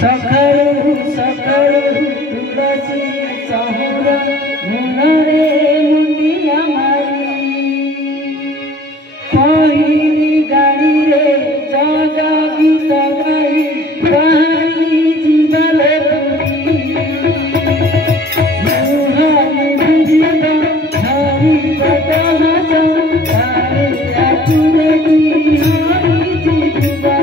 सकाळू सकाळू तुळसी चहुरा मुनरे मुंडिया मारी पहिली गाड़ी रे जागा गीत गाई बाहरी जीवल मुहारी बुझिया हरी बदला तारे आतुरे की हरी जीवा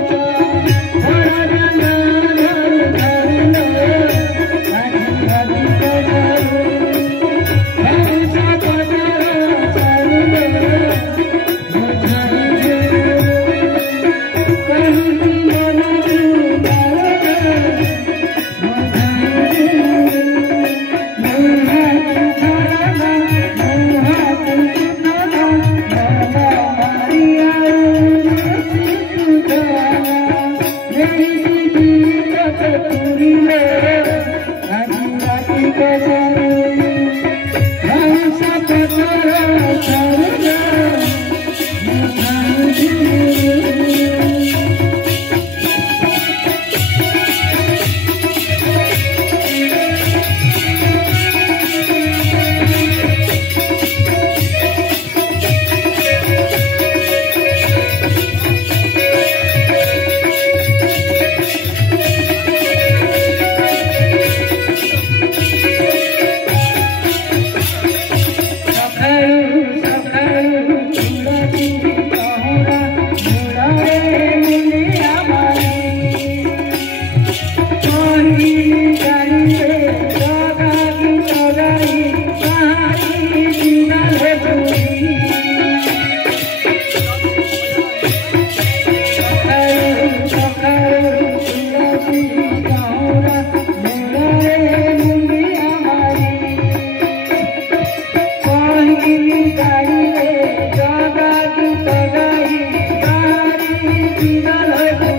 गाड़ी रे जागा गीत गाई बाहरी जीवल